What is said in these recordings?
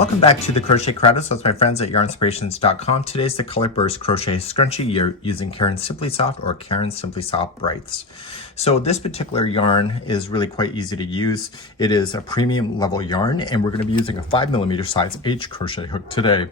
Welcome back to the Crochet Creatives. That's my friends at yarnspirations.com. Today's the Color Burst Crochet Scrunchie. You're using Caron Simply Soft or Caron Simply Soft Brights. So this particular yarn is really quite easy to use. It is a premium level yarn, and we're going to be using a 5mm size H crochet hook today.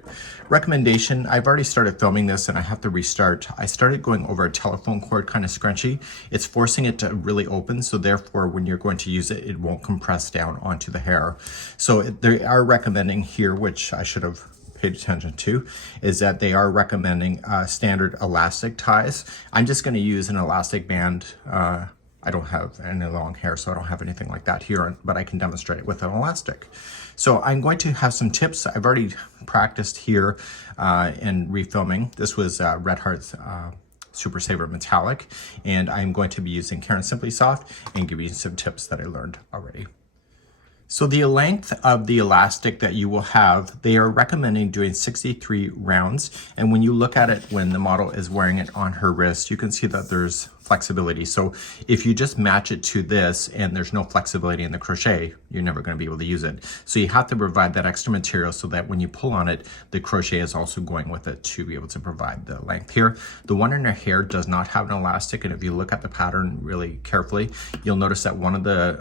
Recommendation, I've already started filming this and I have to restart. I started going over a telephone cord kind of scrunchie. It's forcing it to really open, so therefore when you're going to use it, it won't compress down onto the hair. So they are recommending here, which I should have paid attention to, is that they are recommending standard elastic ties. I'm just going to use an elastic band. I don't have any long hair, so I don't have anything like that here, but I can demonstrate it with an elastic. So I'm going to have some tips. I've already practiced here in refilming. This was Red Heart's Super Saver Metallic, and I'm going to be using Caron Simply Soft and give you some tips that I learned already. So the length of the elastic that you will have, they are recommending doing 63 rounds. And when you look at it, when the model is wearing it on her wrist, you can see that there's flexibility. So if you just match it to this and there's no flexibility in the crochet, you're never going to be able to use it. So you have to provide that extra material so that when you pull on it, the crochet is also going with it to be able to provide the length here. The one in her hair does not have an elastic, and if you look at the pattern really carefully, you'll notice that one of the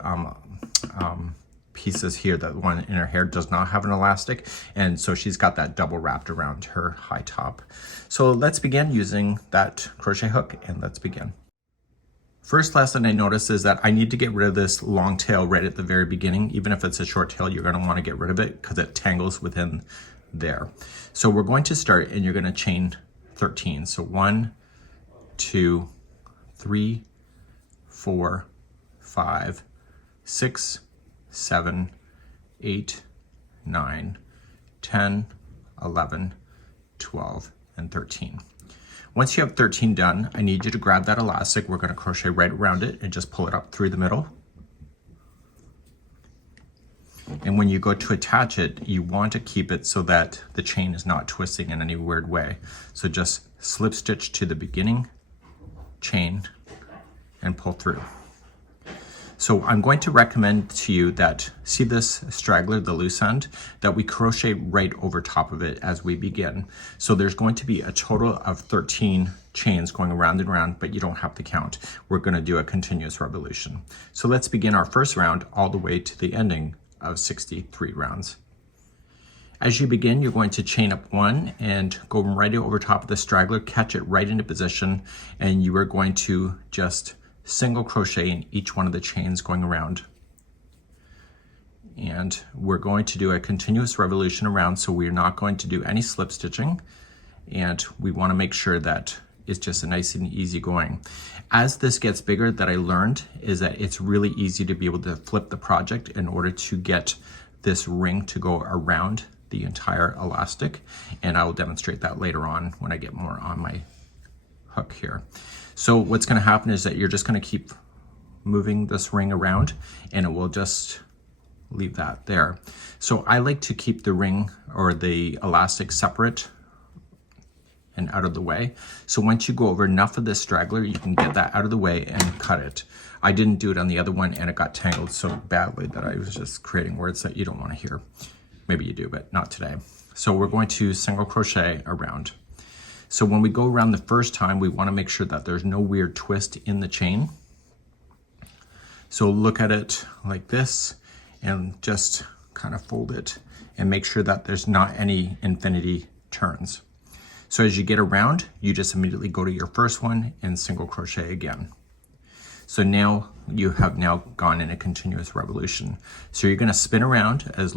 pieces here, that one in her hair, does not have an elastic, and so she's got that double wrapped around her high top. So let's begin using that crochet hook, and let's begin. First lesson I noticed is that I need to get rid of this long tail right at the very beginning. Even if it's a short tail, you're going to want to get rid of it because it tangles within there. So we're going to start, and you're going to chain 13. So 1, 2, 3, 4, 5, 6, 7, 8, 9, 10, 11, 12, and 13. Once you have 13 done, I need you to grab that elastic. We're going to crochet right around it and just pull it up through the middle. And when you go to attach it, you want to keep it so that the chain is not twisting in any weird way. So just slip stitch to the beginning chain and pull through. So I'm going to recommend to you that, see this straggler, the loose end, that we crochet right over top of it as we begin. So there's going to be a total of 13 chains going around and around, but you don't have to count. We're going to do a continuous revolution. So let's begin our first round all the way to the ending of 63 rounds. As you begin, you're going to chain up 1 and go right over top of the straggler, catch it right into position, and you are going to just single crochet in each one of the chains going around. And we're going to do a continuous revolution around, so we're not going to do any slip stitching, and we want to make sure that it's just a nice and easy going. As this gets bigger, that I learned is that it's really easy to be able to flip the project in order to get this ring to go around the entire elastic, and I will demonstrate that later on when I get more on my hook here. So what's going to happen is that you're just going to keep moving this ring around, and it will just leave that there. So I like to keep the ring or the elastic separate and out of the way. So once you go over enough of this straggler, you can get that out of the way and cut it. I didn't do it on the other one, and it got tangled so badly that I was just creating words that you don't want to hear. Maybe you do, but not today. So we're going to single crochet around. So when we go around the first time, we want to make sure that there's no weird twist in the chain. So look at it like this and just kind of fold it and make sure that there's not any infinity turns. So as you get around, you just immediately go to your first one and single crochet again. So now you have now gone in a continuous revolution. So you're going to spin around as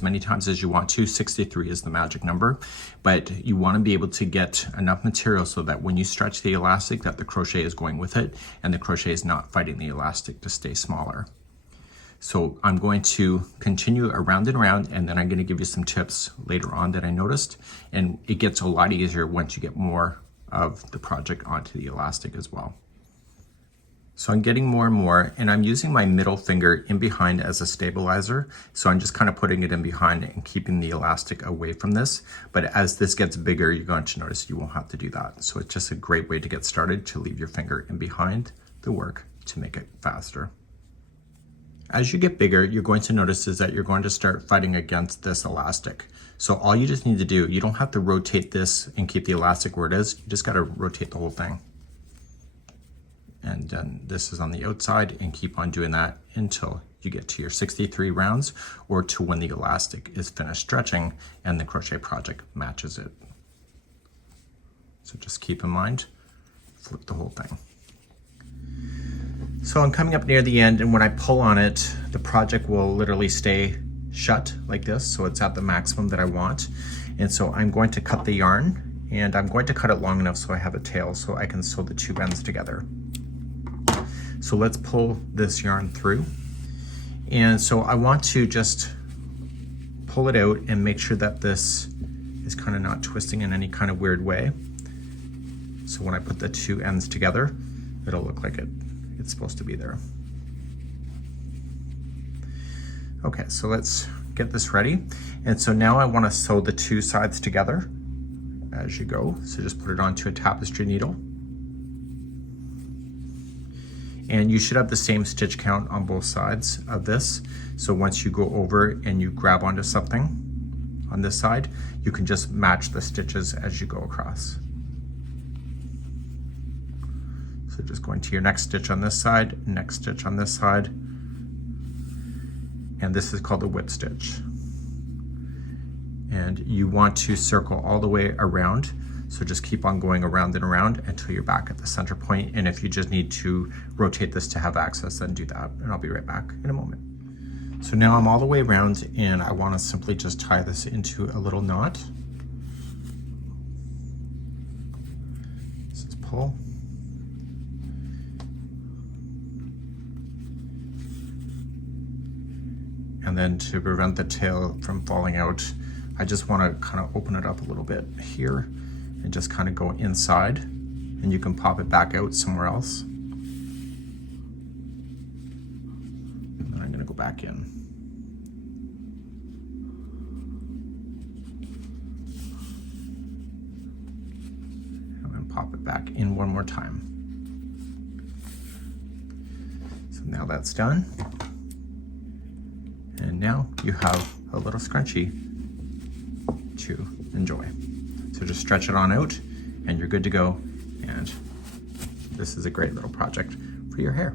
many times as you want to. 63 is the magic number, but you want to be able to get enough material so that when you stretch the elastic, that the crochet is going with it and the crochet is not fighting the elastic to stay smaller. So I'm going to continue around and around, and then I'm going to give you some tips later on that I noticed, and it gets a lot easier once you get more of the project onto the elastic as well. So I'm getting more and more, and I'm using my middle finger in behind as a stabilizer. So I'm just kind of putting it in behind and keeping the elastic away from this. But as this gets bigger, you're going to notice you won't have to do that. So it's just a great way to get started, to leave your finger in behind the work to make it faster. As you get bigger, you're going to notice is that you're going to start fighting against this elastic. So all you just need to do, you don't have to rotate this and keep the elastic where it is. You just got to rotate the whole thing. And then this is on the outside, and keep on doing that until you get to your 63 rounds or to when the elastic is finished stretching and the crochet project matches it. So just keep in mind, flip the whole thing. So I'm coming up near the end, and when I pull on it, the project will literally stay shut like this. So it's at the maximum that I want. And so I'm going to cut the yarn, and I'm going to cut it long enough so I have a tail so I can sew the two ends together. So let's pull this yarn through. And so I want to just pull it out and make sure that this is kind of not twisting in any kind of weird way. So when I put the two ends together, it'll look like it's supposed to be there. Okay, so let's get this ready. And so now I want to sew the two sides together as you go. So just put it onto a tapestry needle. And you should have the same stitch count on both sides of this. So once you go over and you grab onto something on this side, you can just match the stitches as you go across. So just going to your next stitch on this side, next stitch on this side, and this is called a whip stitch. And you want to circle all the way around. So just keep on going around and around until you're back at the center point. And if you just need to rotate this to have access, then do that. And I'll be right back in a moment. So now I'm all the way around, and I want to simply just tie this into a little knot. This is pull. And then to prevent the tail from falling out, I just want to kind of open it up a little bit here and just kind of go inside, and you can pop it back out somewhere else. And then I'm going to go back in. And then pop it back in one more time. So now that's done. And now you have a little scrunchie to enjoy. So just stretch it on out and you're good to go. And this is a great little project for your hair.